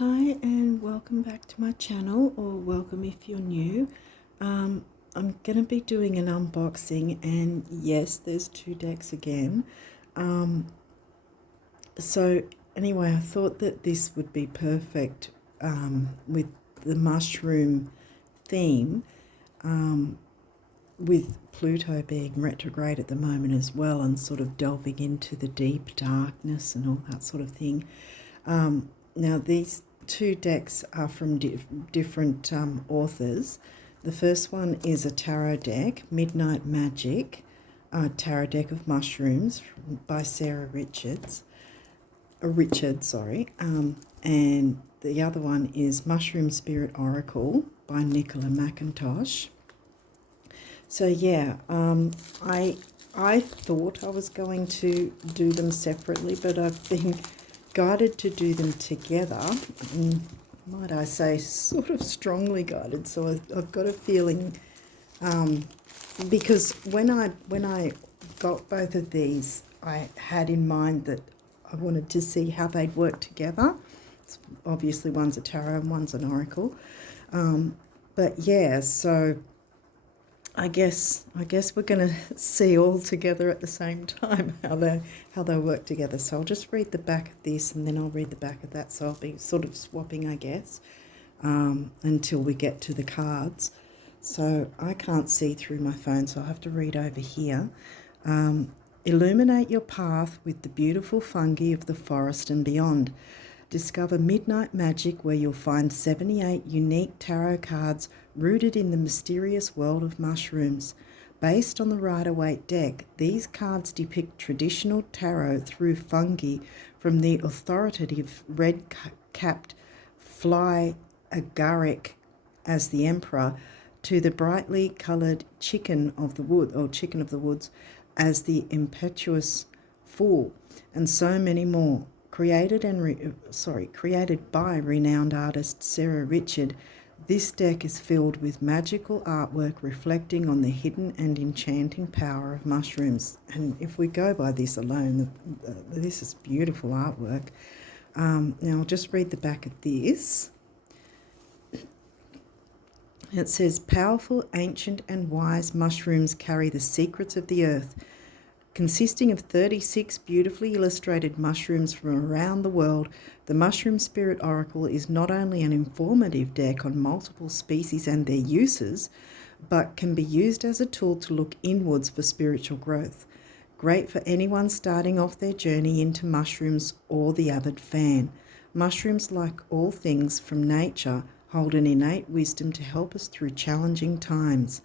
Hi and welcome back to my channel, or welcome if you're new. I'm going to be doing an unboxing, and yes, there's two decks again. So anyway, I thought that this would be perfect with the mushroom theme, with Pluto being retrograde at the moment as well, and sort of delving into the deep darkness and all that sort of thing. Now these two decks are from different authors. The first one is a tarot deck, Midnight Magic, tarot deck of mushrooms by Sara Richard, and the other one is Mushroom Spirit Oracle by Nicola McIntosh. So yeah, I thought I was going to do them separately, but I've been guided to do them together, and might I say sort of strongly guided. So I've got a feeling, because when I got both of these, I had in mind that I wanted to see how they'd work together. Obviously one's a tarot and one's an oracle, but yeah, so I guess we're going to see all together at the same time how they work together. So I'll just read the back of this, and then I'll read the back of that. So I'll be sort of swapping, I guess, until we get to the cards. So I can't see through my phone, so I'll have to read over here. Illuminate your path with the beautiful fungi of the forest and beyond. Discover Midnight Magic, where you'll find 78 unique tarot cards rooted in the mysterious world of mushrooms. Based on the Rider-Waite deck, these cards depict traditional tarot through fungi, from the authoritative red-capped fly agaric as the emperor to the brightly coloured chicken of the woods as the impetuous fool, and so many more. Created by renowned artist Sara Richard, this deck is filled with magical artwork reflecting on the hidden and enchanting power of mushrooms. And if we go by this alone, this is beautiful artwork. Now I'll just read the back of this. It says, powerful, ancient and wise mushrooms carry the secrets of the earth. Consisting of 36 beautifully illustrated mushrooms from around the world, the Mushroom Spirit Oracle is not only an informative deck on multiple species and their uses, but can be used as a tool to look inwards for spiritual growth. Great for anyone starting off their journey into mushrooms or the avid fan. Mushrooms, like all things from nature, hold an innate wisdom to help us through challenging times.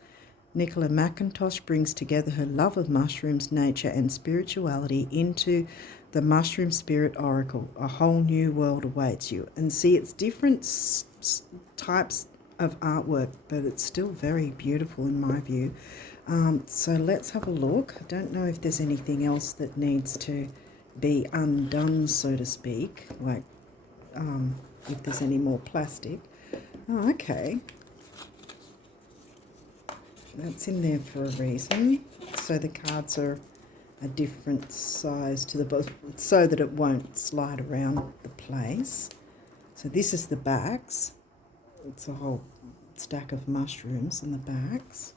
Nicola McIntosh brings together her love of mushrooms, nature and spirituality into the Mushroom Spirit Oracle. A whole new world awaits you. And see, it's different types of artwork, but it's still very beautiful in my view. So let's have a look. I don't know if there's anything else that needs to be undone, so to speak, like if there's any more plastic. Oh, okay. That's in there for a reason. So the cards are a different size to the bottom, so that it won't slide around the place. So this is the backs. It's a whole stack of mushrooms in the backs.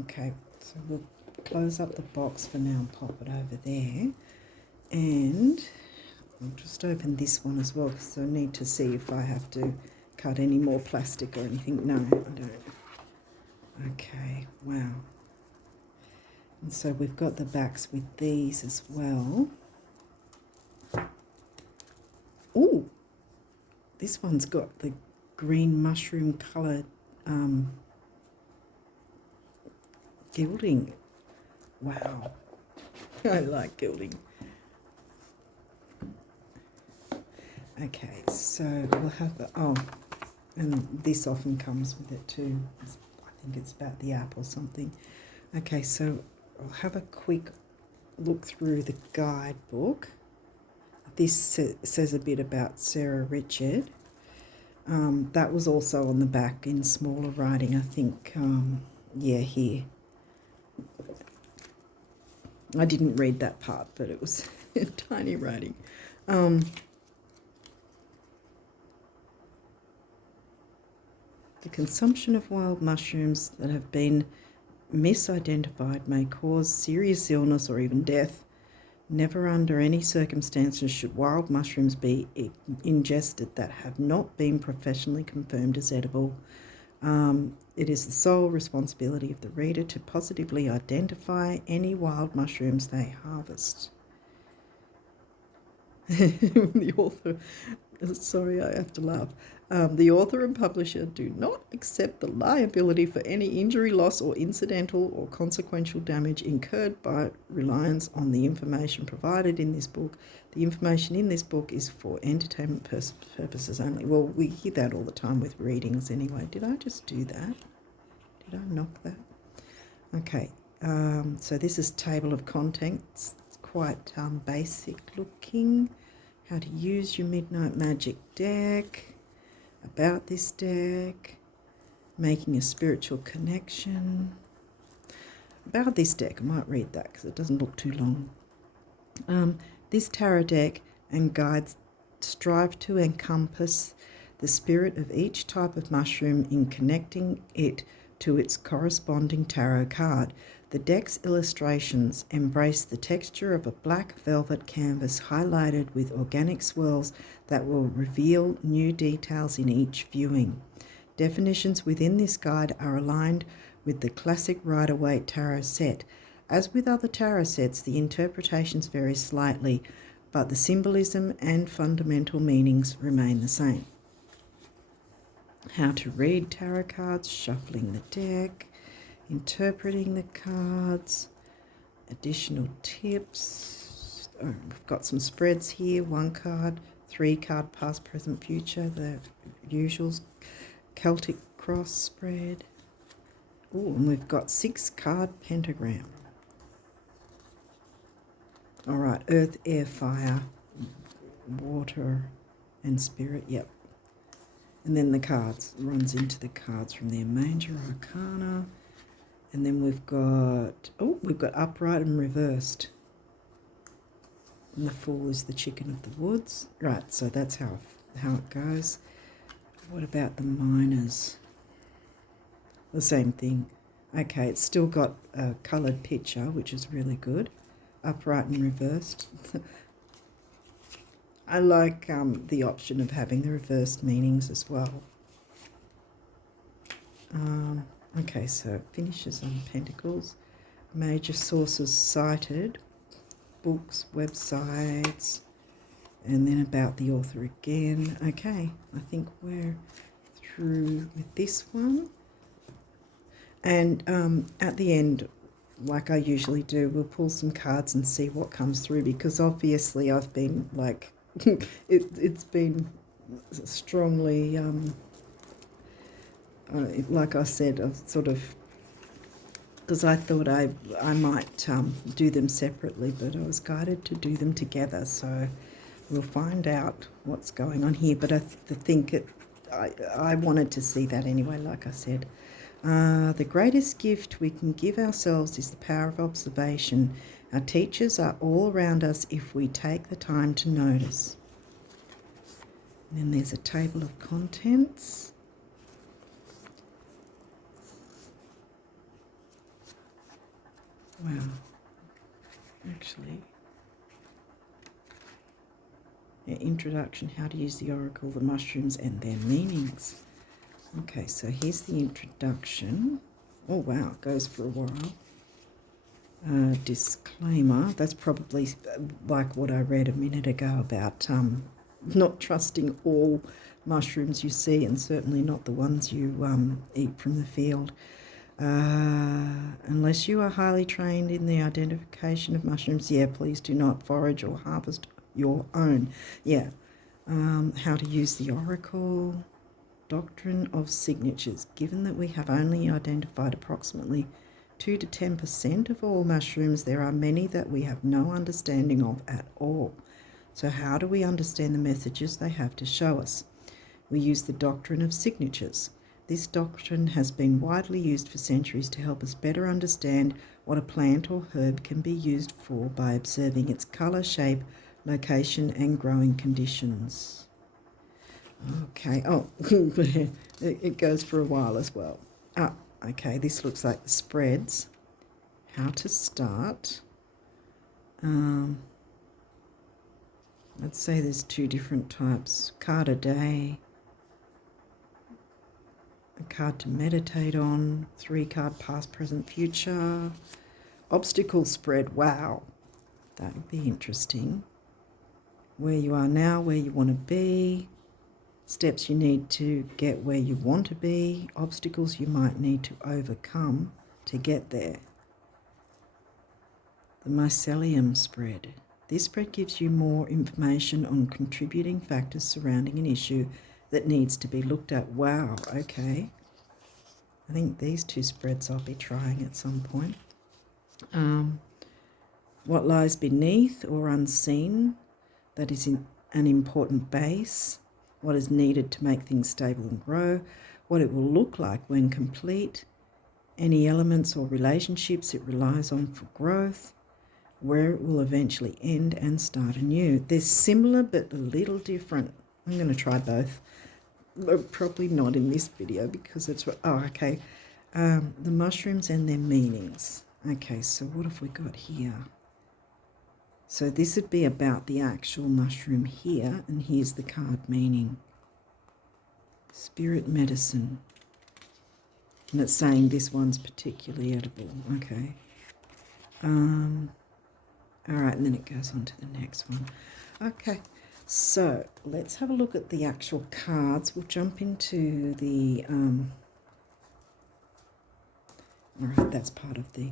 Okay, so we'll close up the box for now and pop it over there. And I'll just open this one as well, because I need to see if I have to cut any more plastic or anything. No, I don't. Okay, wow. And so we've got the backs with these as well. Oh, this one's got the green mushroom coloured gilding. Wow, I like gilding. Okay, so we'll have the, and this often comes with it too. I think it's about the app or something. Okay, so I'll have a quick look through the guidebook. This says a bit about Sara Richard. That was also on the back in smaller writing, I think. Yeah, here. I didn't read that part, but it was tiny writing. The consumption of wild mushrooms that have been misidentified may cause serious illness or even death. Never under any circumstances should wild mushrooms be ingested that have not been professionally confirmed as edible. It is the sole responsibility of the reader to positively identify any wild mushrooms they harvest. The author, sorry, I have to laugh. The author and publisher do not accept the liability for any injury, loss, or incidental or consequential damage incurred by reliance on the information provided in this book. The information in this book is for entertainment purposes only. Well, we hear that all the time with readings anyway. Did I just do that? Did I knock that? Okay, so this is table of contents. It's quite basic looking. How to use your Midnight Magic deck, about this deck, making a spiritual connection. About this deck, I might read that because it doesn't look too long. This tarot deck and guides strive to encompass the spirit of each type of mushroom in connecting it to its corresponding tarot card. The deck's illustrations embrace the texture of a black velvet canvas highlighted with organic swirls that will reveal new details in each viewing. Definitions within this guide are aligned with the classic Rider-Waite tarot set. As with other tarot sets, the interpretations vary slightly, but the symbolism and fundamental meanings remain the same. How to read tarot cards, shuffling the deck, interpreting the cards, additional tips. Oh, we've got some spreads here, 1 card, 3 card, past, present, future, the usuals, Celtic cross spread. Oh, and we've got 6 card pentagram. All right, earth, air, fire, water, and spirit, yep. And then the cards, runs into the cards from there, Major Arcana. And then we've got upright and reversed. And the Fool is the chicken of the woods. Right, so that's how it goes. What about the minors? The same thing. Okay, it's still got a coloured picture, which is really good. Upright and reversed. I like the option of having the reversed meanings as well. Okay, so finishes on Pentacles. Major sources cited, books, websites, and then about the author again. Okay, I think we're through with this one. And at the end, like I usually do, we'll pull some cards and see what comes through, because obviously I've been like, it's been strongly, like I said, I've sort of, because I thought I might do them separately, but I was guided to do them together, so we'll find out what's going on here. But I think I wanted to see that anyway, like I said. The greatest gift we can give ourselves is the power of observation. Our teachers are all around us if we take the time to notice. And then there's a table of contents. Wow. Actually, introduction, how to use the oracle, the mushrooms and their meanings. Okay, so here's the introduction. Oh wow, it goes for a while. Disclaimer, that's probably like what I read a minute ago about not trusting all mushrooms you see, and certainly not the ones you eat from the field. Unless you are highly trained in the identification of mushrooms, please do not forage or harvest your own. How to use the oracle. Doctrine of signatures. Given that we have only identified approximately 2 to 10% of all mushrooms, there are many that we have no understanding of at all. So how do we understand the messages they have to show us? We use the doctrine of signatures. This doctrine has been widely used for centuries to help us better understand what a plant or herb can be used for by observing its colour, shape, location and growing conditions. Okay, It goes for a while as well. Ah, okay, this looks like the spreads. How to start. Let's say there's 2 different types. Card a day, a card to meditate on, 3 card past, present, future. Obstacle spread, wow, that would be interesting. Where you are now, where you want to be, steps you need to get where you want to be, obstacles you might need to overcome to get there. The mycelium spread. This spread gives you more information on contributing factors surrounding an issue that needs to be looked at. Wow, okay. I think these 2 spreads I'll be trying at some point. What lies beneath or unseen, that is an important base. What is needed to make things stable and grow. What it will look like when complete. Any elements or relationships it relies on for growth. Where it will eventually end and start anew. They're similar but a little different. I'm going to try both. Probably not in this video because it's... Oh, okay. The mushrooms and their meanings. Okay, so what have we got here? So this would be about the actual mushroom here, and here's the card meaning. Spirit medicine. And it's saying this one's particularly edible. Okay. All right, and then it goes on to the next one. Okay, so let's have a look at the actual cards. We'll jump into the... all right, that's part of the...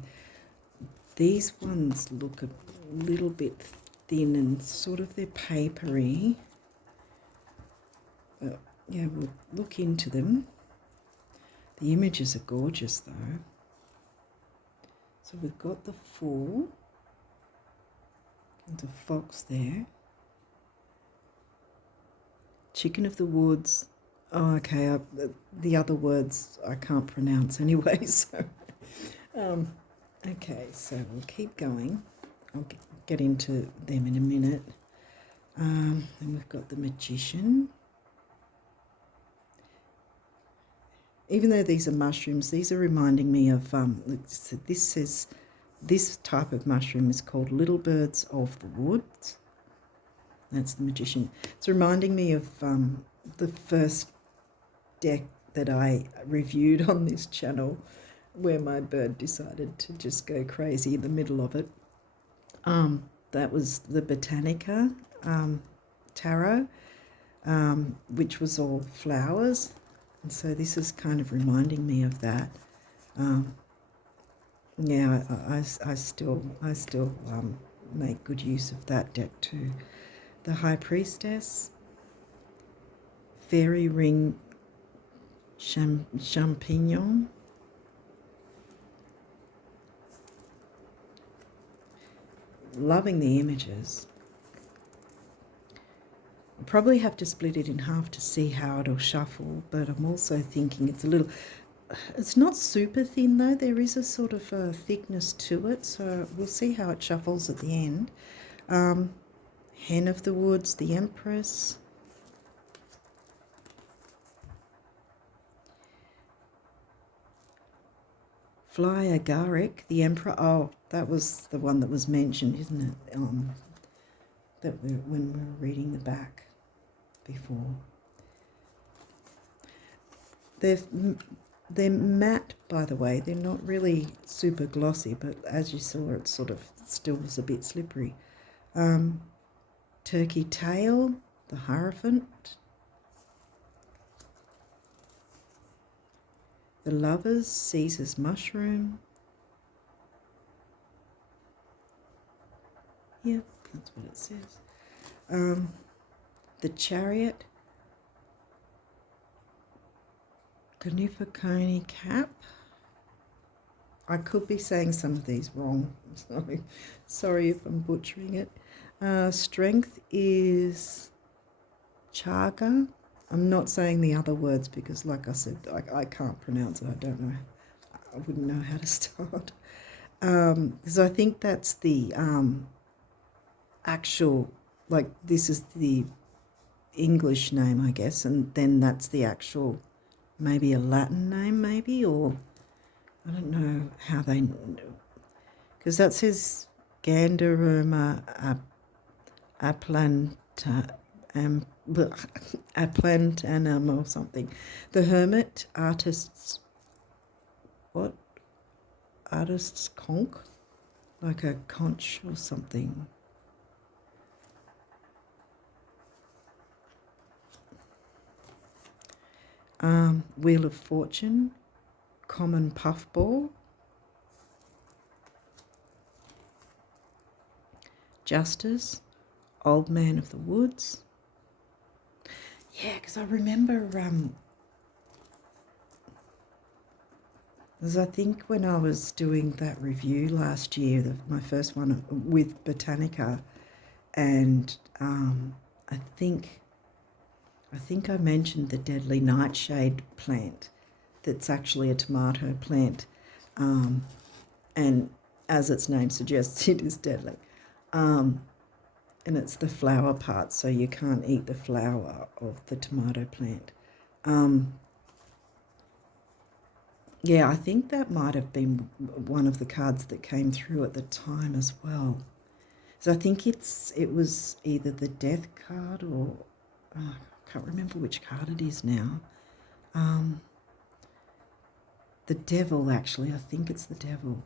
These ones look a little bit thin and sort of they're papery. Yeah, we'll look into them. The images are gorgeous, though. So we've got the Fool. There's a fox there. Chicken of the woods. Oh, okay. The other words I can't pronounce anyway. So, okay. So we'll keep going. I'll get into them in a minute. Then we've got the Magician. Even though these are mushrooms, these are reminding me of. This says. This type of mushroom is called little birds of the woods. That's the Magician. It's reminding me of the first deck that I reviewed on this channel where my bird decided to just go crazy in the middle of it. That was the Botanica tarot, which was all flowers. And so this is kind of reminding me of that. Yeah, I still make good use of that deck too. The High Priestess, Fairy Ring Champignon, loving the images. I'll probably have to split it in half to see how it'll shuffle, but I'm also thinking it's not super thin though. There is a sort of a thickness to it, so we'll see how it shuffles at the end. Hen of the Woods, the Empress. Fly Agaric, the Emperor. Oh, that was the one that was mentioned, isn't it? When we were reading the back before. They're matte, by the way. They're not really super glossy, but as you saw, it sort of still was a bit slippery. Turkey Tail, the Hierophant. The Lovers, Caesar's Mushroom. Yeah, that's what it says. The Chariot. Conifercone Cap. I could be saying some of these wrong. Sorry if I'm butchering it. Strength is Chaga. I'm not saying the other words because, like I said, I can't pronounce it. I don't know. I wouldn't know how to start. Because I think that's the actual, like this is the English name, I guess, and then that's the actual maybe a Latin name, maybe, or I don't know how they, because that says Gandaruma aplanta, aplantanum or something. The hermit, artist's, what? Artist's conch? Like a conch or something. Wheel of Fortune, common puffball, Justice, Old Man of the Woods. Yeah, because I remember, because I think when I was doing that review last year, my first one with Botanica, and I think I mentioned the deadly nightshade plant that's actually a tomato plant, and as its name suggests, it is deadly. And it's the flower part, so you can't eat the flower of the tomato plant. Yeah, I think that might have been one of the cards that came through at the time as well. So I think it was either the death card or I can't remember which card it is now. The devil, actually. I think it's the devil.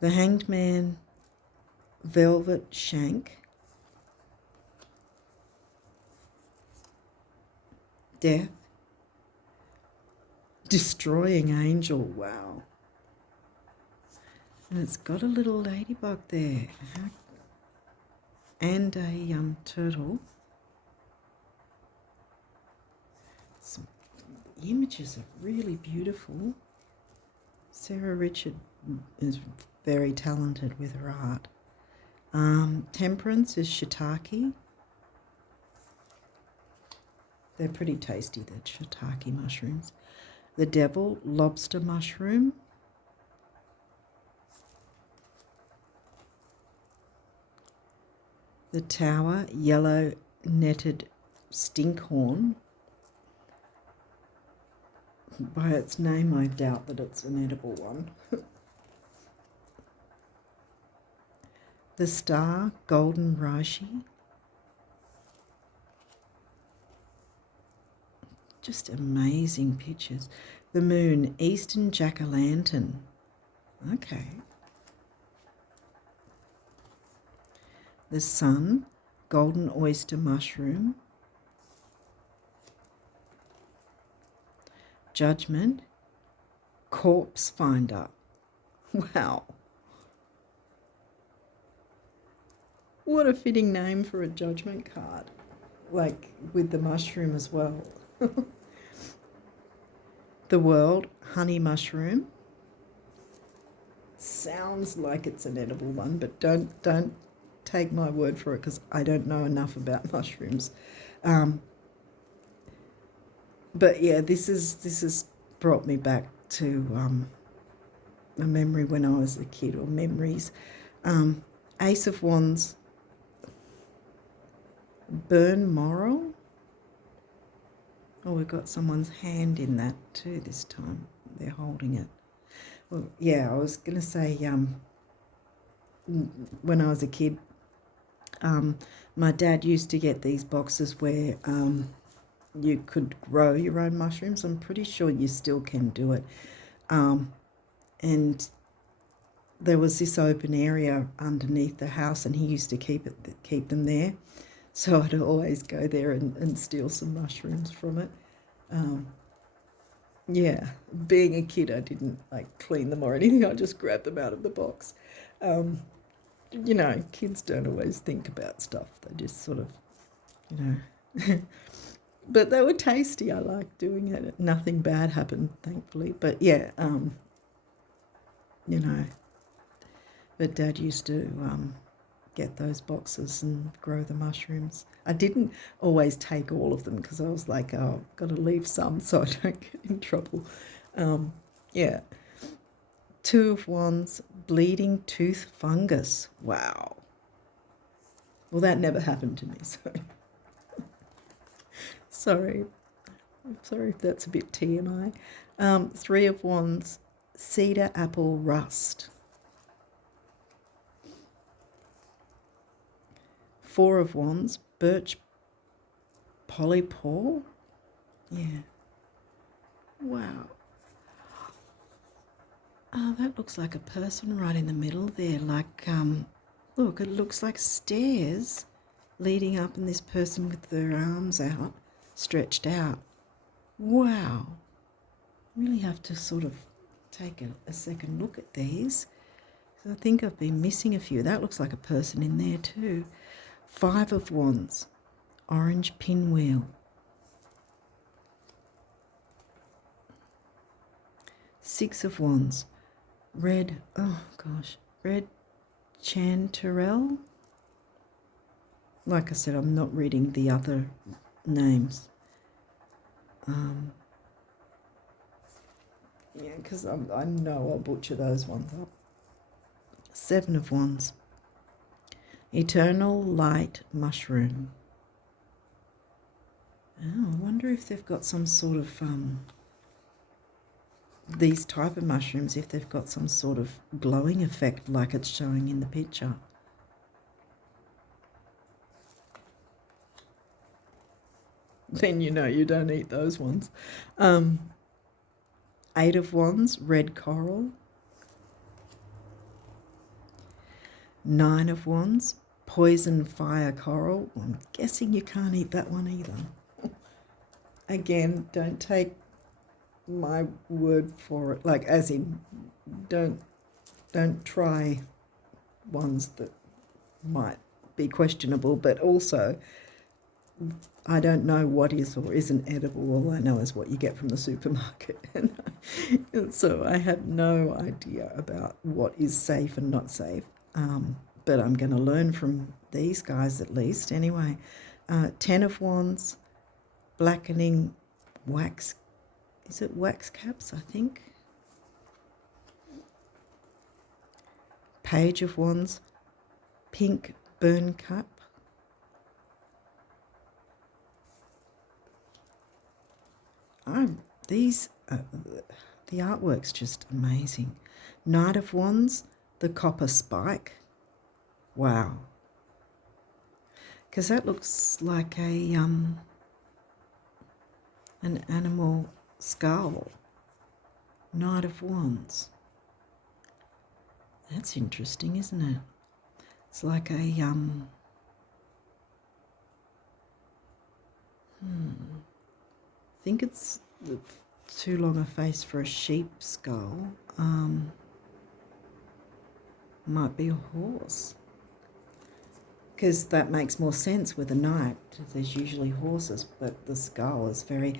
The Hanged Man, Velvet Shank, Death, Destroying Angel. Wow. And it's got a little ladybug there. And a turtle. The images are really beautiful. Sara Richard is very talented with her art. Temperance is shiitake. They're pretty tasty, the shiitake mushrooms. The devil, lobster mushroom. The tower, yellow netted stinkhorn. By its name, I doubt that it's an edible one. The star, golden reishi. Just amazing pictures. The moon, eastern jack-o'-lantern. Okay. The sun, golden oyster mushroom. Judgment, corpse finder. Wow. What a fitting name for a judgment card. Like with the mushroom as well. The world, honey mushroom. Sounds like it's an edible one, but don't take my word for it because I don't know enough about mushrooms. But yeah, this has brought me back to a memory when I was a kid, or memories. Ace of Wands, burn moral. Oh, we've got someone's hand in that too this time. They're holding it. Well, yeah, I was going to say, when I was a kid, my dad used to get these boxes where you could grow your own mushrooms. I'm pretty sure you still can do it. And there was this open area underneath the house, and he used to keep them there. So I'd always go there and steal some mushrooms from it. Yeah, being a kid, I didn't clean them or anything. I just grabbed them out of the box. Kids don't always think about stuff. They just sort of, but they were tasty. I liked doing it. Nothing bad happened, thankfully. But yeah, but Dad used to get those boxes and grow the mushrooms. I didn't always take all of them because I was like, oh, I've got to leave some so I don't get in trouble. Yeah. Two of Wands, bleeding tooth fungus. Wow. Well, that never happened to me, so sorry. I'm sorry if that's a bit TMI. Three of Wands, cedar apple rust. Four of Wands, birch polypore. Yeah. Wow. Oh, that looks like a person right in the middle there. Like, look, it looks like stairs leading up and this person with their arms out, stretched out. Wow. Really have to sort of take a second look at these. So I think I've been missing a few. That looks like a person in there too. Five of Wands, orange pinwheel. Six of Wands, red, oh gosh, red chanterelle. Like I said, I'm not reading the other names. Yeah, because I know I'll butcher those ones up. Seven of Wands, eternal light mushroom. Oh, I wonder if they've got some sort of, these type of mushrooms, if they've got some sort of glowing effect like it's showing in the picture. Then you know you don't eat those ones. Eight of Wands, red coral. Nine of Wands, poison fire coral. I'm guessing you can't eat that one either. Again, don't take my word for it, like as in don't try ones that might be questionable, but also I don't know what is or isn't edible. All I know is what you get from the supermarket. And so I have no idea about what is safe and not safe. But I'm going to learn from these guys at least. Anyway, 10 of Wands, blackening wax. Is it wax caps, I think? Page of Wands, pink burn cup. The artwork's just amazing. Knight of Wands, the copper spike. Wow. Because that looks like a an animal skull. Knight of Wands. That's interesting, isn't it? It's like a I think it's too long a face for a sheep skull. Might be a horse, because that makes more sense with a knight. There's usually horses, but the skull is very.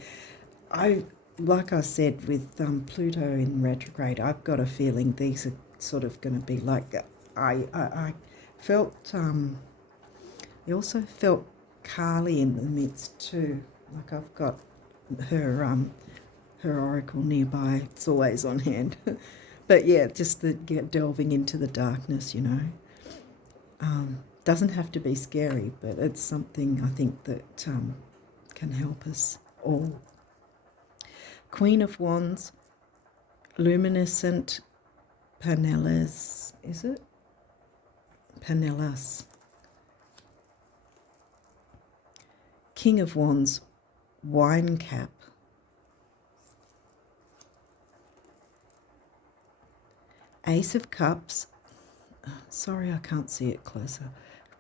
Like I said with Pluto in retrograde, I've got a feeling these are sort of going to be like. I felt. I also felt Carly in the midst too. Like I've got her oracle nearby. It's always on hand. But yeah, just delving into the darkness, you know. Doesn't have to be scary, but it's something I think that can help us all. Queen of Wands, luminescent panellas, is it? Panellas. King of Wands, wine cap. Ace of Cups, sorry I can't see it closer.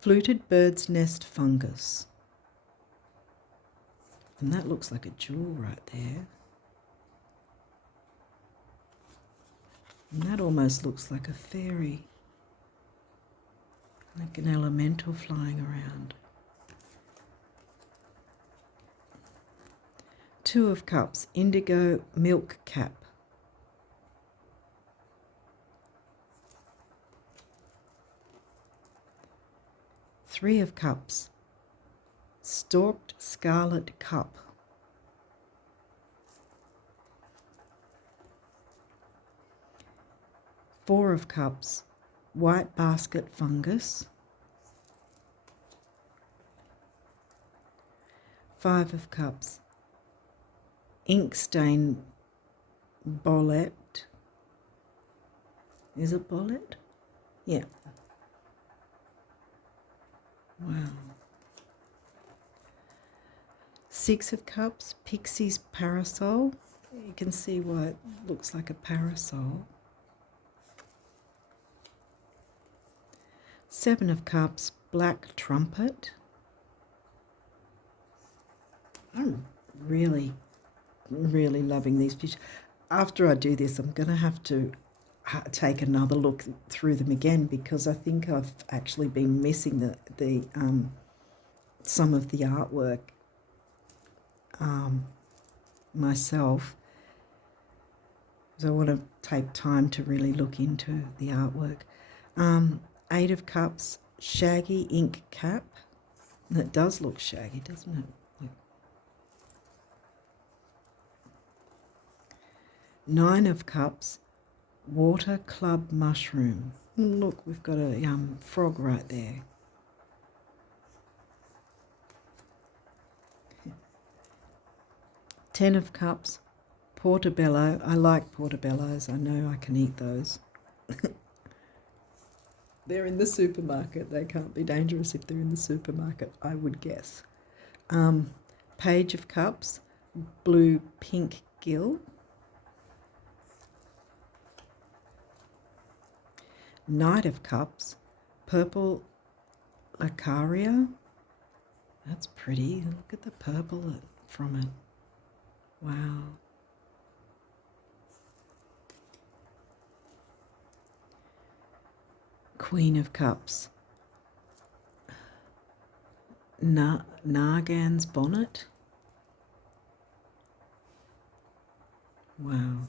Fluted bird's nest fungus. And that looks like a jewel right there. And that almost looks like a fairy. Like an elemental flying around. Two of Cups, indigo milk cap. Three of Cups, stalked scarlet cup. Four of Cups, white basket fungus. Five of Cups, ink stain bolette. Is it bolette? Yeah. Wow. 6 of Cups, Pixie's Parasol. You can see why it looks like a parasol. 7 of Cups, Black Trumpet. I'm really loving these pictures. After I do this, I'm going to have to take another look through them again, because I think I've actually been missing the some of the artwork myself. So I want to take time to really look into the artwork. 8 of Cups, Shaggy Ink Cap. And it does look shaggy, doesn't it? Look. 9 of Cups, Water Club Mushroom. Look, we've got a frog right there. Ten of Cups, Portobello. I like portobellos. I know I can eat those. They're in the supermarket. They can't be dangerous if they're in the supermarket, I would guess. Page of Cups, Blue Pink Gill. Knight of Cups, Purple Lacaria. That's pretty. Look at the purple from it. Wow. Queen of Cups, Nargan's Bonnet. Wow.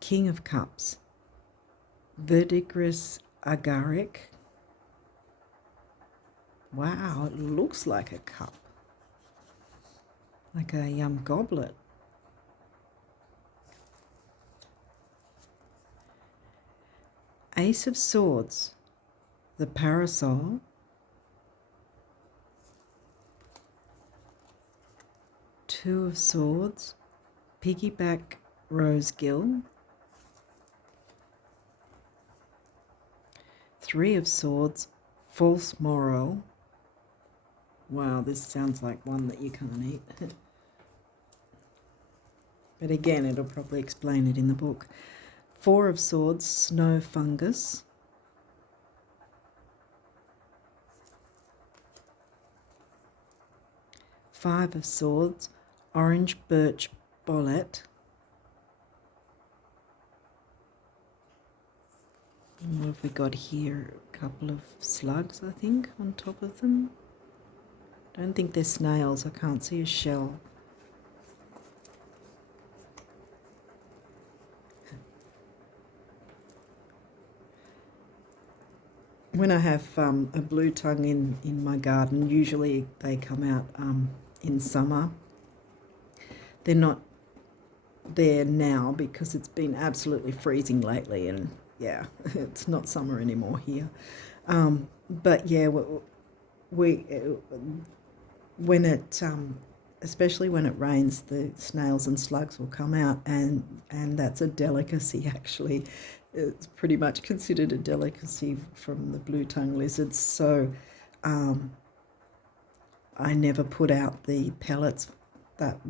King of Cups, Verdigris Agaric. Wow, it looks like a cup, like a goblet. Ace of Swords, the Parasol. Two of Swords, Piggyback Rosegill. 3 of Swords, False Moral. Wow, this sounds like one that you can't eat. But again, it'll probably explain it in the book. 4 of Swords, Snow Fungus. 5 of Swords, Orange Birch Bolette. And what have we got here? A couple of slugs, I think, on top of them. Don't think they're snails. I can't see a shell. When I have a blue tongue in my garden, usually they come out in summer. They're not there now because it's been absolutely freezing lately, and yeah, it's not summer anymore here. But yeah, when it especially when it rains, the snails and slugs will come out, and that's a delicacy actually. It's pretty much considered a delicacy from the blue tongue lizards. So I never put out the pellets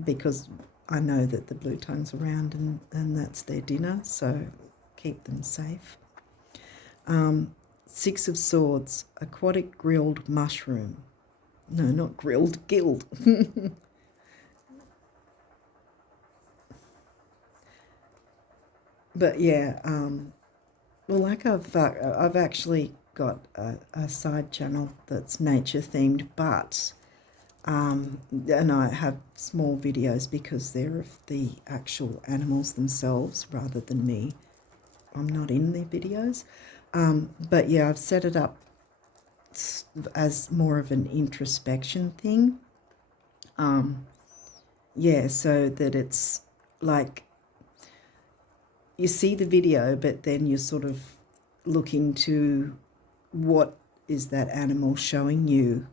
because I know that the blue tongue's around, and that's their dinner, so keep them safe. 6 of Swords, Aquatic Grilled Mushroom. No, not grilled, gilled. But yeah, well, like I've actually got a side channel that's nature themed, but and I have small videos because they're of the actual animals themselves rather than me. I'm not in the videos, but yeah, I've set it up as more of an introspection thing. Yeah, so that it's like you see the video, but then you sort of look into what is that animal showing you,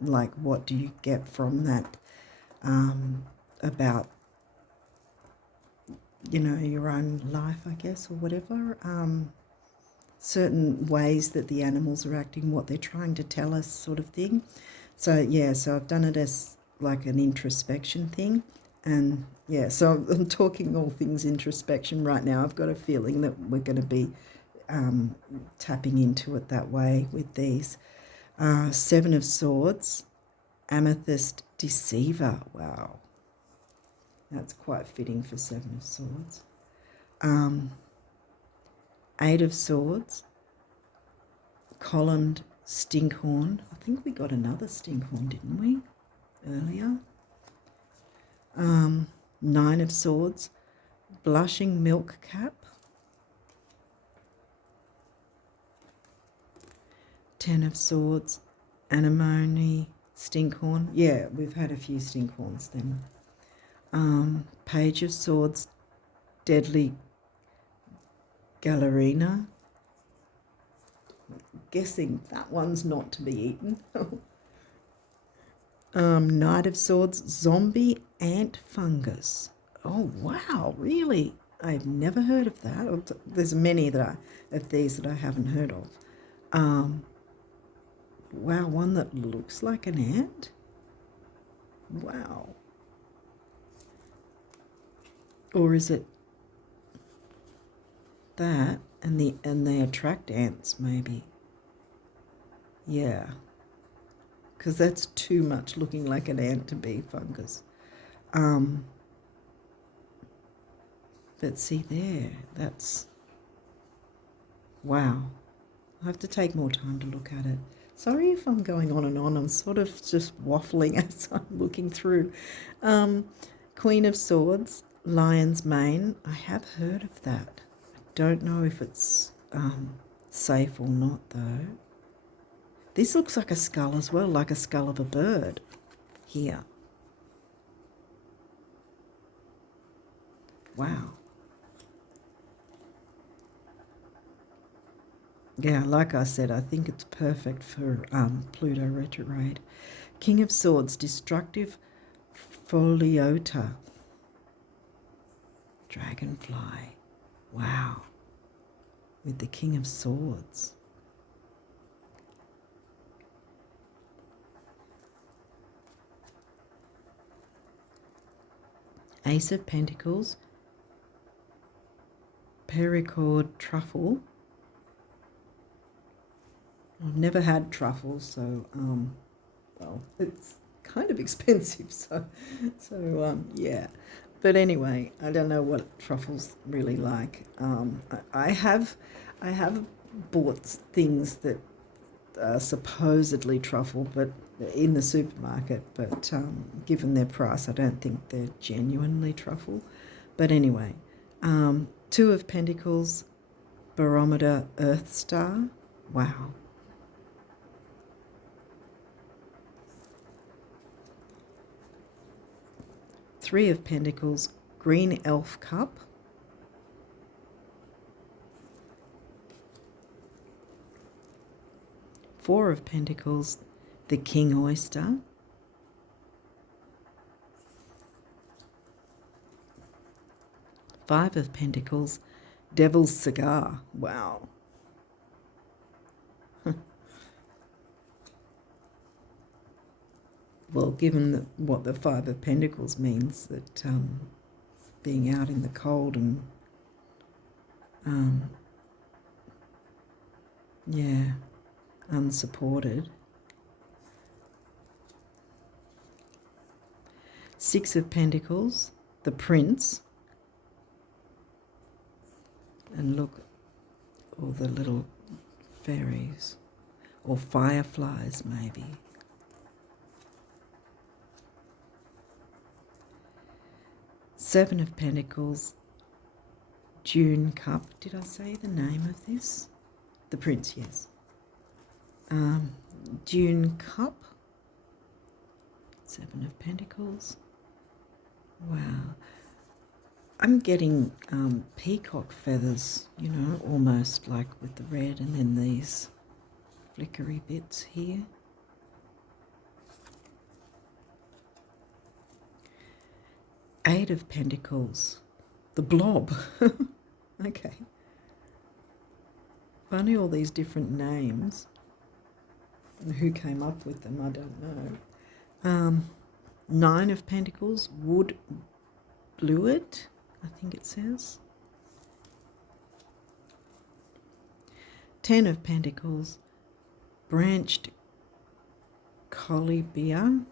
like what do you get from that, about, you know, your own life, I guess, or whatever. Certain ways that the animals are acting, what they're trying to tell us, sort of thing. So yeah, so I've done it as like an introspection thing. And yeah, so I'm talking all things introspection right now. I've got a feeling that we're going to be tapping into it that way with these. Seven of Swords, Amethyst Deceiver. Wow, that's quite fitting for Seven of Swords. Eight of Swords, columned Stinkhorn. I think we got another Stinkhorn, didn't we, earlier? Nine of Swords, blushing milk cap. 10 of Swords, anemone Stinkhorn. Yeah, we've had a few Stinkhorns then. Page of Swords, deadly Gallerina. Guessing that one's not to be eaten. Knight of Swords, zombie ant fungus. Oh wow, really? I've never heard of that. There's many of these that I haven't heard of. Wow, one that looks like an ant. Wow. Or is it that and they attract ants maybe? Yeah. Because that's too much looking like an ant to be fungus. But see there, that's, wow. I have to take more time to look at it. Sorry if I'm going on and on. I'm sort of just waffling as I'm looking through. Queen of Swords, lion's mane. I have heard of that. I don't know if it's safe or not though. This looks like a skull as well, like a skull of a bird here. Wow. Yeah, like I said, I think it's perfect for Pluto retrograde. King of Swords, destructive foliota. Dragonfly. Wow. With the King of Swords. Ace of Pentacles. Pericord truffle. I've never had truffles, so well, it's kind of expensive, so yeah. But anyway, I don't know what truffles really like. I have bought things that are supposedly truffle, but in the supermarket. But given their price, I don't think they're genuinely truffle. But anyway, Two of Pentacles, Barometer Earth Star. Wow. Three of Pentacles, Green Elf Cup. Four of Pentacles, the King Oyster. Five of Pentacles, Devil's Cigar. Wow. Well, given what the Five of Pentacles means, that being out in the cold and yeah, unsupported. Six of Pentacles, the Prince. And look, all the little fairies or fireflies maybe. Seven of Pentacles, June Cup. Did I say the name of this? The Prince, yes. June Cup. Seven of Pentacles. Wow. I'm getting peacock feathers, you know, almost like with the red, and then these flickery bits here. Eight of Pentacles, the Blob. Okay. Funny, all these different names. And who came up with them, I don't know. Nine of Pentacles, Wood Bluet, I think it says. 10 of Pentacles, Branched Colibia.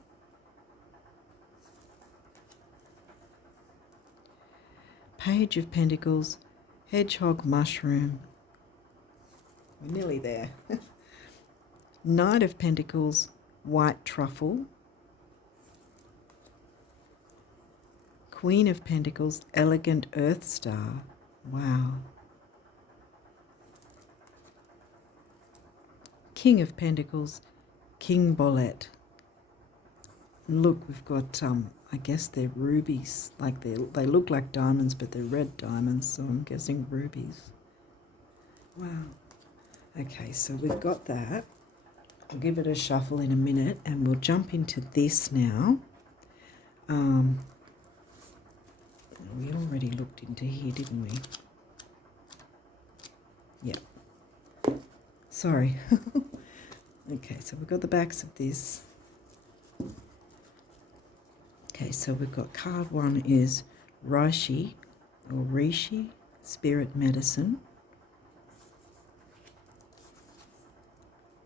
Page of Pentacles, Hedgehog Mushroom. We're nearly there. Knight of Pentacles, White Truffle. Queen of Pentacles, Elegant Earth Star. Wow. King of Pentacles, King Bolette. Look, we've got, I guess they're rubies. Like they look like diamonds, but they're red diamonds, so I'm guessing rubies. Wow. Okay, so we've got that. I'll give it a shuffle in a minute, and we'll jump into this now. We already looked into here, didn't we? Yeah. Sorry. Okay, so we've got the backs of this. Okay, so we've got card one is Rishi or Rishi, Spirit Medicine.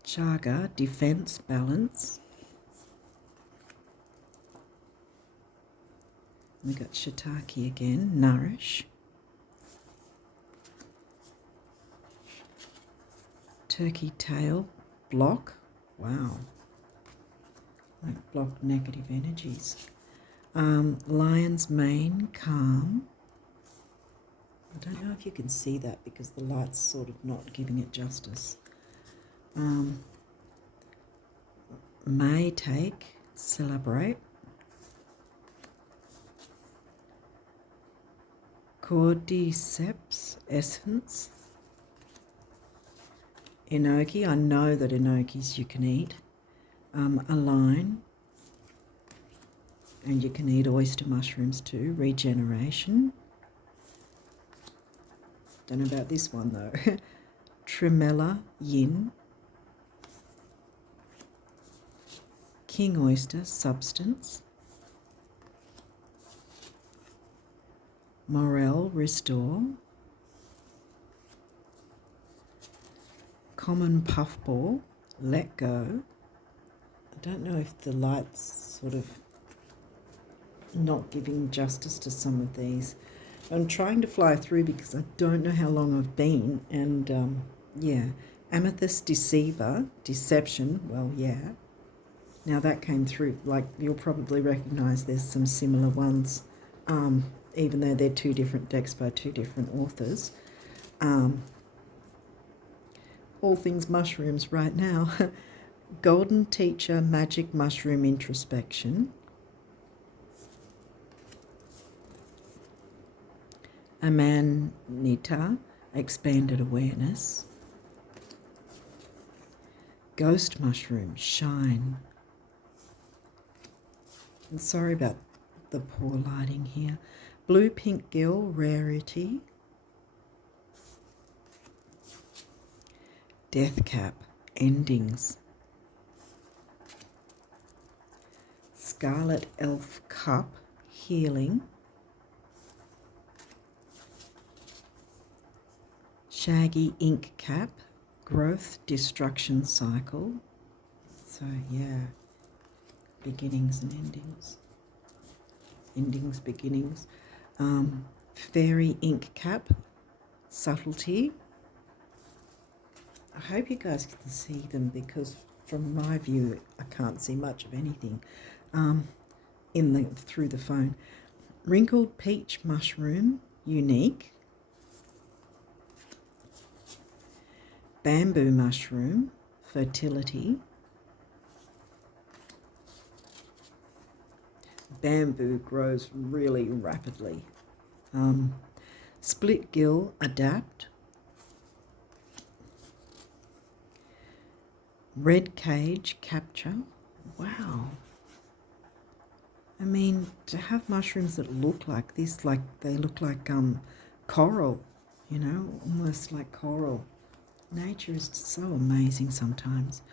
Chaga, Defense, Balance. We've got Shiitake again, Nourish. Turkey Tail, Block. Wow. Like block negative energies. Lion's Mane, Calm. I don't know if you can see that because the light's sort of not giving it justice. May Take, Celebrate. Cordyceps, Essence. Enoki, I know that enokis you can eat. Align. And you can eat oyster mushrooms too. Regeneration. Don't know about this one though. Tremella, Yin. King Oyster, Substance. Morel, Restore. Common Puffball, Let Go. I don't know if the light's sort of not giving justice to some of these. I'm trying to fly through because I don't know how long I've been, and yeah. Amethyst Deceiver, Deception, well, yeah. Now that came through, like you'll probably recognise there's some similar ones, even though they're two different decks by two different authors. All things mushrooms right now. Golden Teacher, Magic Mushroom Introspection. Amanita, Expanded Awareness. Ghost Mushroom, Shine. And sorry about the poor lighting here. Blue Pink Gill, Rarity. Death Cap, Endings. Scarlet Elf Cup, Healing. Shaggy Ink Cap, Growth, Destruction Cycle. So yeah, beginnings and endings. Endings, beginnings. Fairy Ink Cap, Subtlety. I hope you guys can see them because from my view I can't see much of anything through the phone. Wrinkled Peach Mushroom, Unique. Bamboo Mushroom, Fertility. Bamboo grows really rapidly. Split Gill, Adapt. Red Cage, Capture. Wow. I mean, to have mushrooms that look like this, like they look like coral, you know, almost like coral. Nature is so amazing sometimes.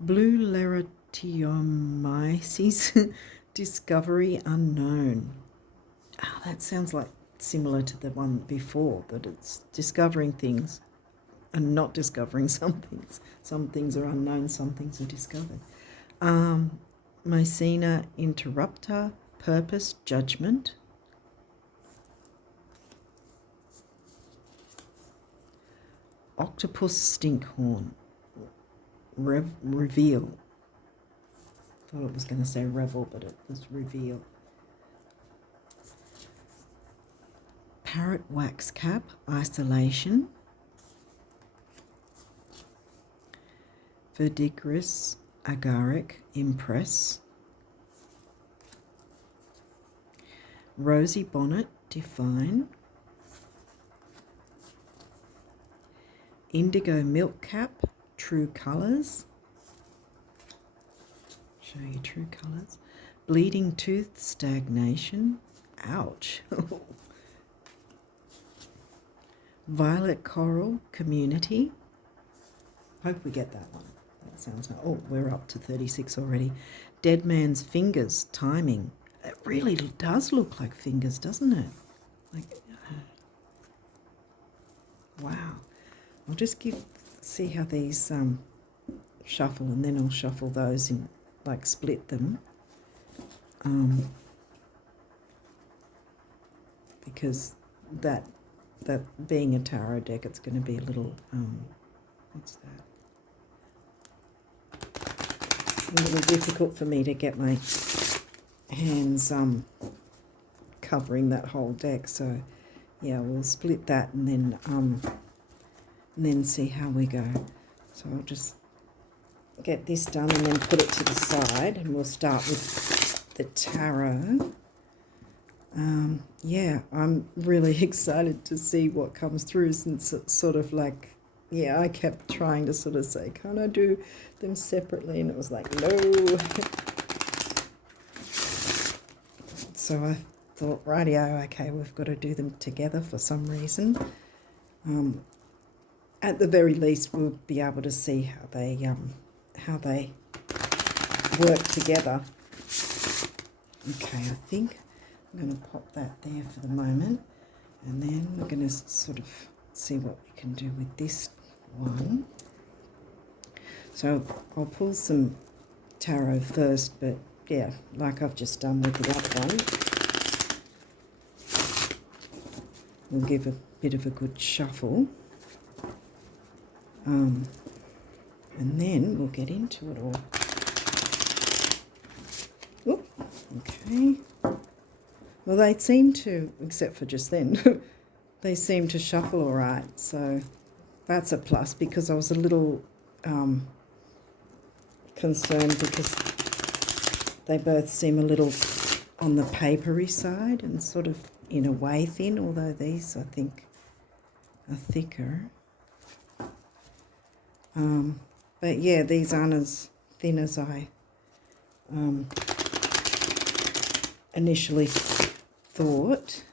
Blue Leratiomyces discovery unknown. Oh, that sounds like similar to the one before, that it's discovering things and not discovering some things. Some things are unknown, some things are discovered. Mycena interrupta, purpose, judgment. Octopus stinkhorn, reveal. Thought it was going to say revel, but it was reveal. Parrot wax cap, isolation. Verdigris agaric, impress. Rosy bonnet, define. Indigo milk cap, true colours. Show you true colours. Bleeding tooth, stagnation. Ouch. Violet coral, community. Hope we get that one. That sounds. Oh, we're up to 36 already. Dead man's fingers, timing. It really does look like fingers, doesn't it? Like, wow. I'll just see how these shuffle, and then I'll shuffle those in, like split them. Because that being a tarot deck, it's going to be a little, what's that? A little difficult for me to get my hands covering that whole deck. So yeah, we'll split that and then see how we go. So I'll just get this done and then put it to the side, and we'll start with the tarot. Yeah, I'm really excited to see what comes through, since it's sort of like, yeah, I kept trying to sort of say, can't I do them separately? And it was like, no. So I thought, rightio, okay, we've got to do them together for some reason. At the very least, we'll be able to see how they work together. Okay, I think I'm going to pop that there for the moment, and then we're going to sort of see what we can do with this one. So I'll pull some tarot first, but yeah, like I've just done with the other one, we'll give a bit of a good shuffle, and then we'll get into it all. Oop, okay. Well, they seem to, except for just then, they seem to shuffle all right. So that's a plus, because I was a little concerned because they both seem a little on the papery side and sort of in a way thin, although these, I think, are thicker. But yeah, these aren't as thin as I initially thought.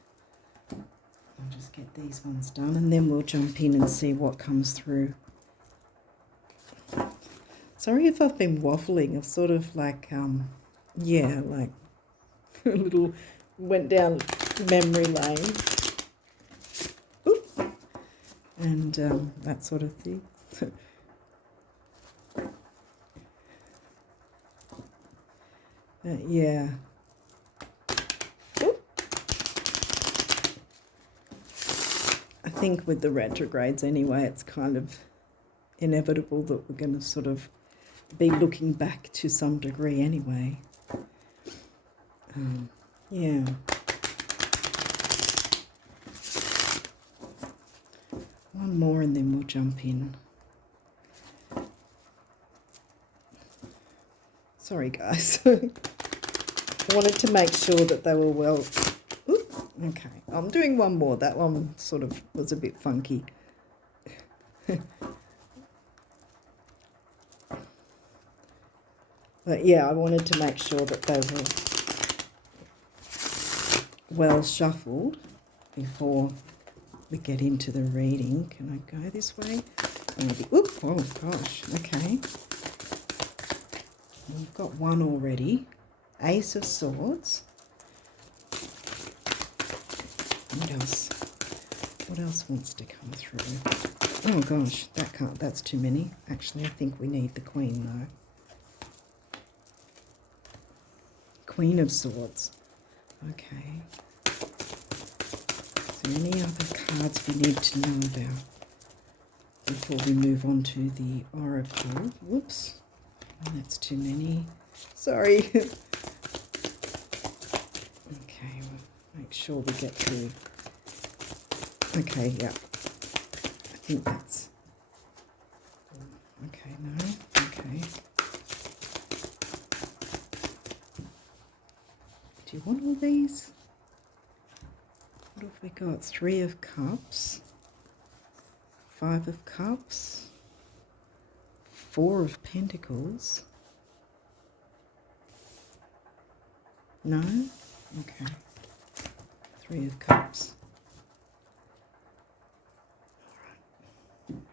I'll just get these ones done, and then we'll jump in and see what comes through. Sorry if I've been waffling. I've sort of like, yeah, like a little went down memory lane. Oop. And that sort of thing. Yeah. Oop. I think with the retrogrades anyway, it's kind of inevitable that we're going to sort of be looking back to some degree anyway. Yeah. One more and then we'll jump in. Sorry guys. I wanted to make sure that they were well. Ooh, okay, I'm doing one more. That one sort of was a bit funky. But yeah, I wanted to make sure that they were well shuffled before we get into the reading. Can I go this way? Maybe. Oop, oh gosh, okay. We've got one already. Ace of Swords. What else? What else wants to come through? Oh gosh, that's too many. Actually, I think we need the Queen though. Queen of Swords. Okay. Is there any other cards we need to know about before we move on to the Oracle? Whoops. Oh, that's too many. Sorry. Okay, we'll make sure we get through. Okay, yeah. I think that's... Okay, no. Okay. Do you want all these? What have we got? 3 of Cups. 5 of Cups. 4 of Pentacles. No? Okay. 3 of Cups. All right.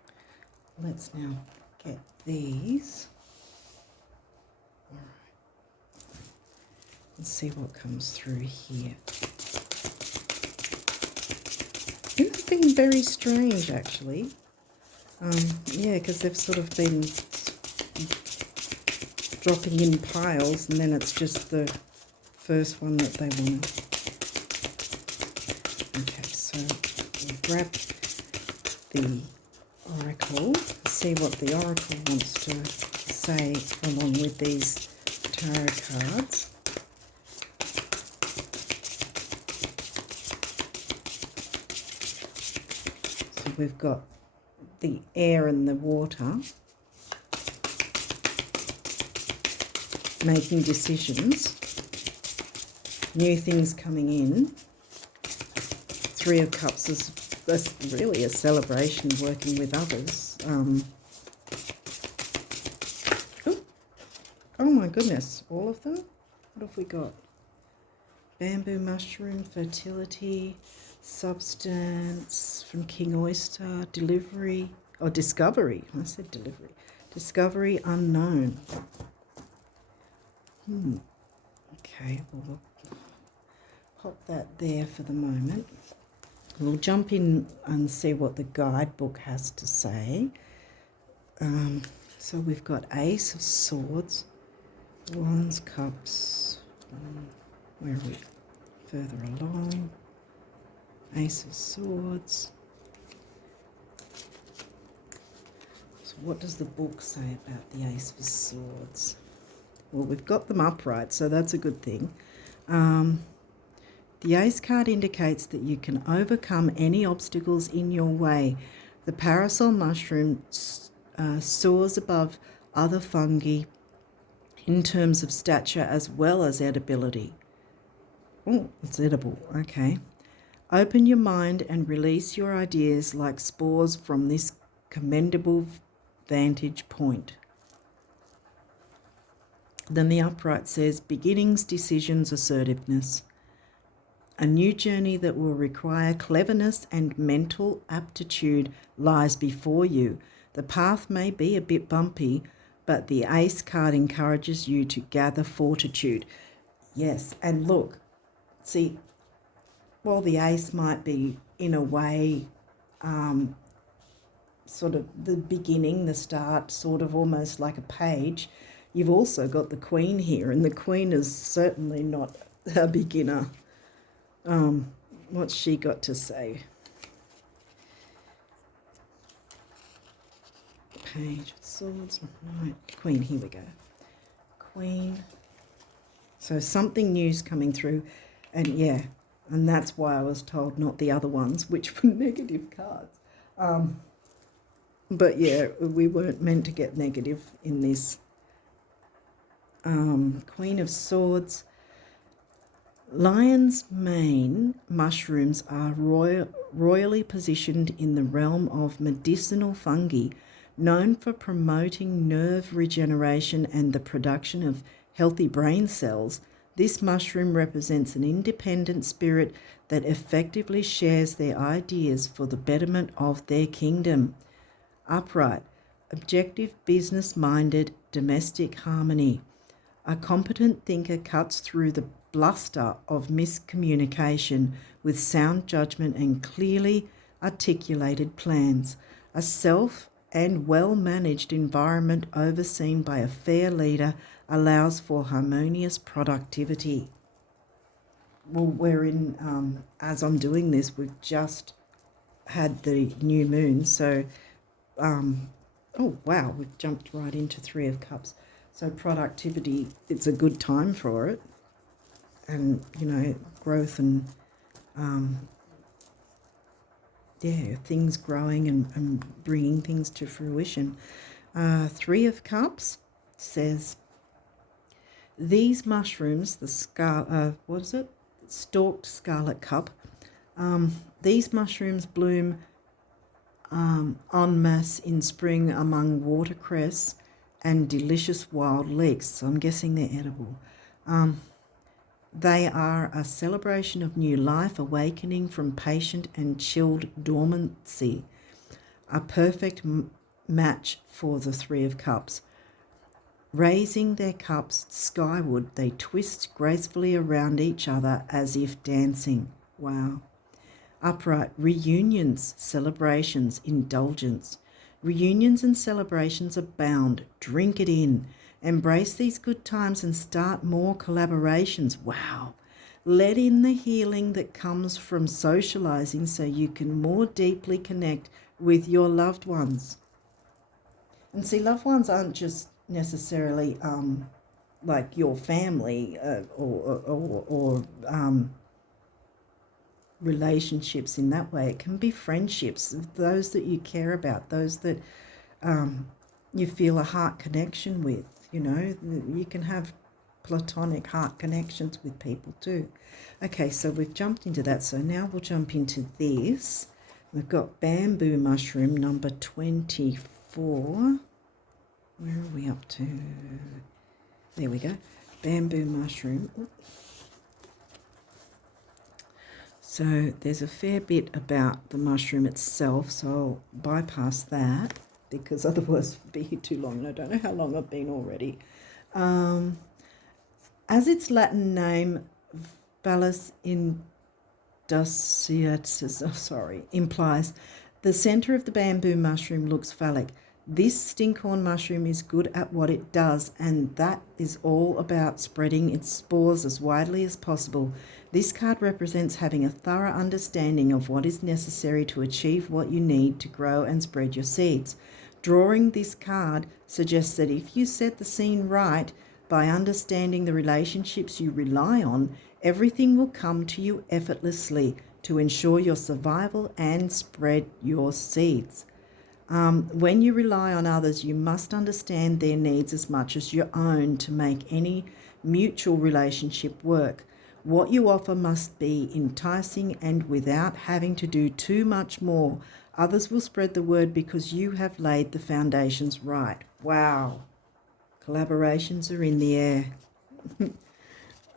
Let's now get these. All right. Let's see what comes through here. It's been very strange, actually. Yeah, because they've sort of been dropping in piles, and then it's just the first one that they want. Okay, so we'll grab the Oracle, see what the Oracle wants to say along with these tarot cards. So we've got the air and the water, making decisions, new things coming in. 3 of Cups is really a celebration, working with others. Oh my goodness, all of them? What have we got? Bamboo mushroom, fertility, substance from King Oyster, delivery, or discovery. I said delivery. Discovery unknown. Okay, well, we'll pop that there for the moment. We'll jump in and see what the guidebook has to say. So we've got Ace of Swords, Wands, Cups. Where are we? Further along. Ace of Swords. So what does the book say about the Ace of Swords? Well, we've got them upright, so that's a good thing. The Ace card indicates that you can overcome any obstacles in your way. The parasol mushroom soars above other fungi in terms of stature as well as edibility. Oh, it's edible. Okay. Open your mind and release your ideas like spores from this commendable vantage point. Then the upright says, beginnings, decisions, assertiveness. A new journey that will require cleverness and mental aptitude lies before you. The path may be a bit bumpy, but the Ace card encourages you to gather fortitude. Yes, and look, see, while the Ace might be, in a way, sort of the beginning, the start, sort of almost like a page, you've also got the Queen here, and the Queen is certainly not a beginner. What's she got to say? Page of Swords. Right, Queen, here we go. Queen. So something new's coming through, and yeah, and that's why I was told not the other ones, which were negative cards. But yeah, we weren't meant to get negative in this. Queen of Swords. Lion's mane mushrooms are royally positioned in the realm of medicinal fungi, known for promoting nerve regeneration and the production of healthy brain cells. This mushroom represents an independent spirit that effectively shares their ideas for the betterment of their kingdom. Upright, objective, business-minded, domestic harmony. A competent thinker cuts through the bluster of miscommunication with sound judgment and clearly articulated plans. A self and well-managed environment overseen by a fair leader allows for harmonious productivity. Well, we're in, as I'm doing this, we've just had the new moon, so, oh wow, we've jumped right into Three of Cups. So productivity, it's a good time for it. And, you know, growth and, things growing and bringing things to fruition. Three of Cups says, these mushrooms, the stalked scarlet cup, these mushrooms bloom en masse in spring among watercress and delicious wild leeks. So I'm guessing they're edible. They are a celebration of new life, awakening from patient and chilled dormancy. A perfect match for the Three of Cups. Raising their cups skyward, they twist gracefully around each other as if dancing. Wow. Upright, reunions, celebrations, indulgence. Reunions and celebrations abound. Drink it in. Embrace these good times and start more collaborations. Wow. Let in the healing that comes from socializing so you can more deeply connect with your loved ones. And see, loved ones aren't just necessarily like your family or relationships in that way. It can be friendships, those that you care about, those that you feel a heart connection with. You know, you can have platonic heart connections with people too. Okay, so we've jumped into that. So now we'll jump into this. We've got bamboo mushroom number 24. Where are we up to? There we go. Bamboo mushroom. So there's a fair bit about the mushroom itself, so I'll bypass that because otherwise it'd be here too long. And I don't know how long I've been already. As its Latin name, Phallus induciatus, implies, the centre of the bamboo mushroom looks phallic. This stinkhorn mushroom is good at what it does, and that is all about spreading its spores as widely as possible. This card represents having a thorough understanding of what is necessary to achieve what you need to grow and spread your seeds. Drawing this card suggests that if you set the scene right by understanding the relationships you rely on, everything will come to you effortlessly to ensure your survival and spread your seeds. When you rely on others, you must understand their needs as much as your own to make any mutual relationship work. What you offer must be enticing and without having to do too much more. Others will spread the word because you have laid the foundations right. Wow. Collaborations are in the air.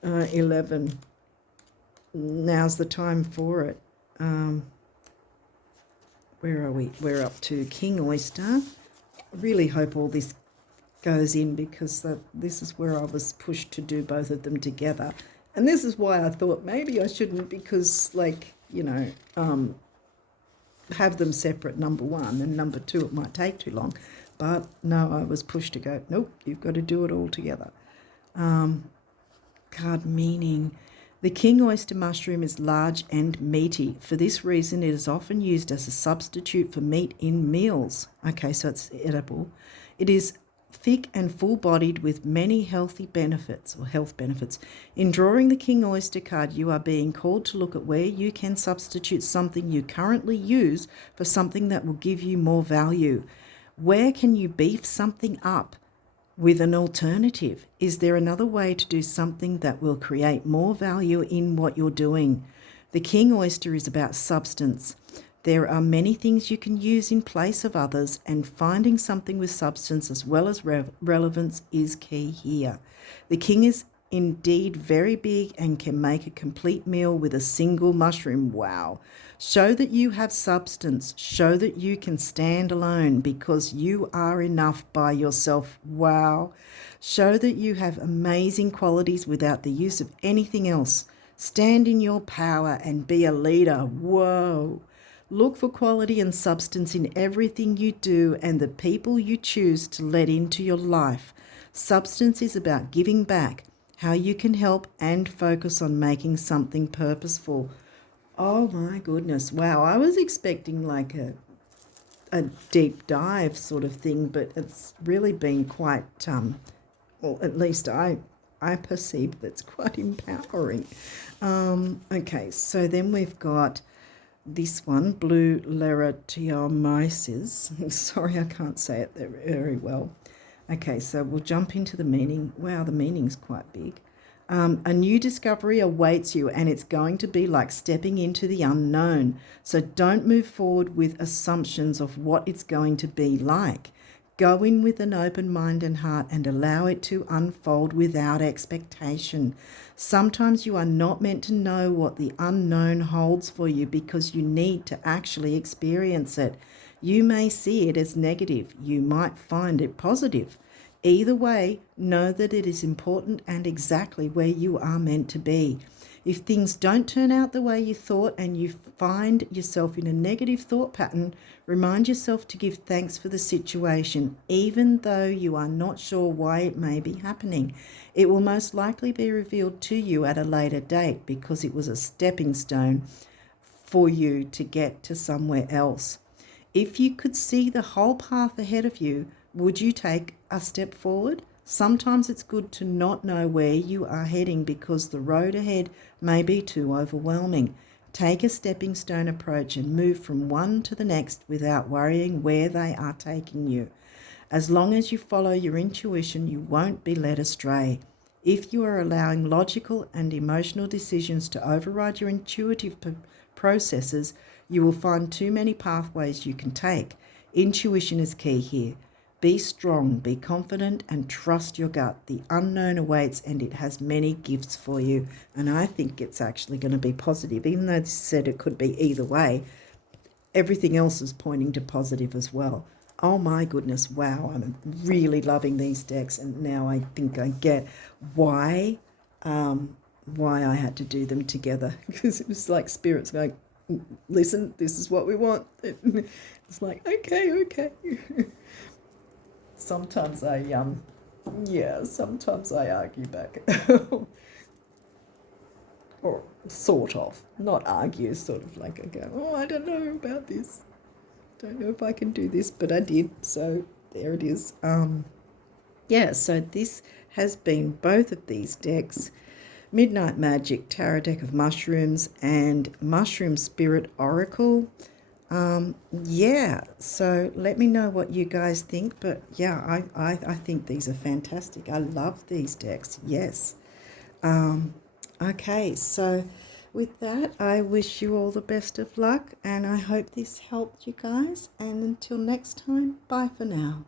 11. Now's the time for it. Where are we? We're up to King Oyster. I really hope all this goes in because this is where I was pushed to do both of them together. And this is why I thought maybe I shouldn't because, like, you know, have them separate, number one, and number two, it might take too long. But no, I was pushed to go, nope, you've got to do it all together. Card meaning. The king oyster mushroom is large and meaty. For this reason, it is often used as a substitute for meat in meals. Okay, so it's edible. It is thick and full-bodied with many health benefits. In drawing the king oyster card, you are being called to look at where you can substitute something you currently use for something that will give you more value. Where can you beef something up with an alternative? Is there another way to do something that will create more value in what you're doing? The king oyster is about substance. There are many things you can use in place of others, and finding something with substance as well as relevance is key here. The king indeed very big and can make a complete meal with a single mushroom. Wow. Show that you have substance. Show that you can stand alone because you are enough by yourself. Wow. Show that you have amazing qualities without the use of anything else. Stand in your power and be a leader. Whoa. Look for quality and substance in everything you do and the people you choose to let into your life. Substance is about giving back, how you can help, and focus on making something purposeful. Oh my goodness. Wow. I was expecting like a deep dive sort of thing, but it's really been quite, well, at least I perceive that's quite empowering. Okay, so then we've got this one, Blue Leratiomyces. Sorry, I can't say it very well. Okay, so we'll jump into the meaning. Wow, the meaning's quite big. A new discovery awaits you, and it's going to be like stepping into the unknown. So don't move forward with assumptions of what it's going to be like. Go in with an open mind and heart and allow it to unfold without expectation. Sometimes you are not meant to know what the unknown holds for you because you need to actually experience it. You may see it as negative. You might find it positive. Either way, know that it is important and exactly where you are meant to be. If things don't turn out the way you thought and you find yourself in a negative thought pattern, remind yourself to give thanks for the situation, even though you are not sure why it may be happening. It will most likely be revealed to you at a later date because it was a stepping stone for you to get to somewhere else. If you could see the whole path ahead of you, would you take a step forward? Sometimes it's good to not know where you are heading because the road ahead may be too overwhelming. Take a stepping stone approach and move from one to the next without worrying where they are taking you. As long as you follow your intuition, you won't be led astray. If you are allowing logical and emotional decisions to override your intuitive processes, you will find too many pathways you can take. Intuition is key here. Be strong, be confident, and trust your gut. The unknown awaits and it has many gifts for you. And I think it's actually going to be positive. Even though this said it could be either way, everything else is pointing to positive as well. Oh my goodness, wow, I'm really loving these decks. And now I think I get why I had to do them together. Because it was like spirits going, listen, this is what we want. It's like, okay. Sometimes sometimes I argue back. Or sort of, not argue, sort of like I go, oh, I don't know about this. Don't know if I can do this, but I did. So there it is. So this has been both of these decks, Midnight Magic Tarot Deck of Mushrooms and Mushroom Spirit Oracle. So let me know what you guys think, but yeah, I think these are fantastic. I love these decks. Yes. Okay, so with that, I wish you all the best of luck, and I hope this helped you guys, and until next time, bye for now.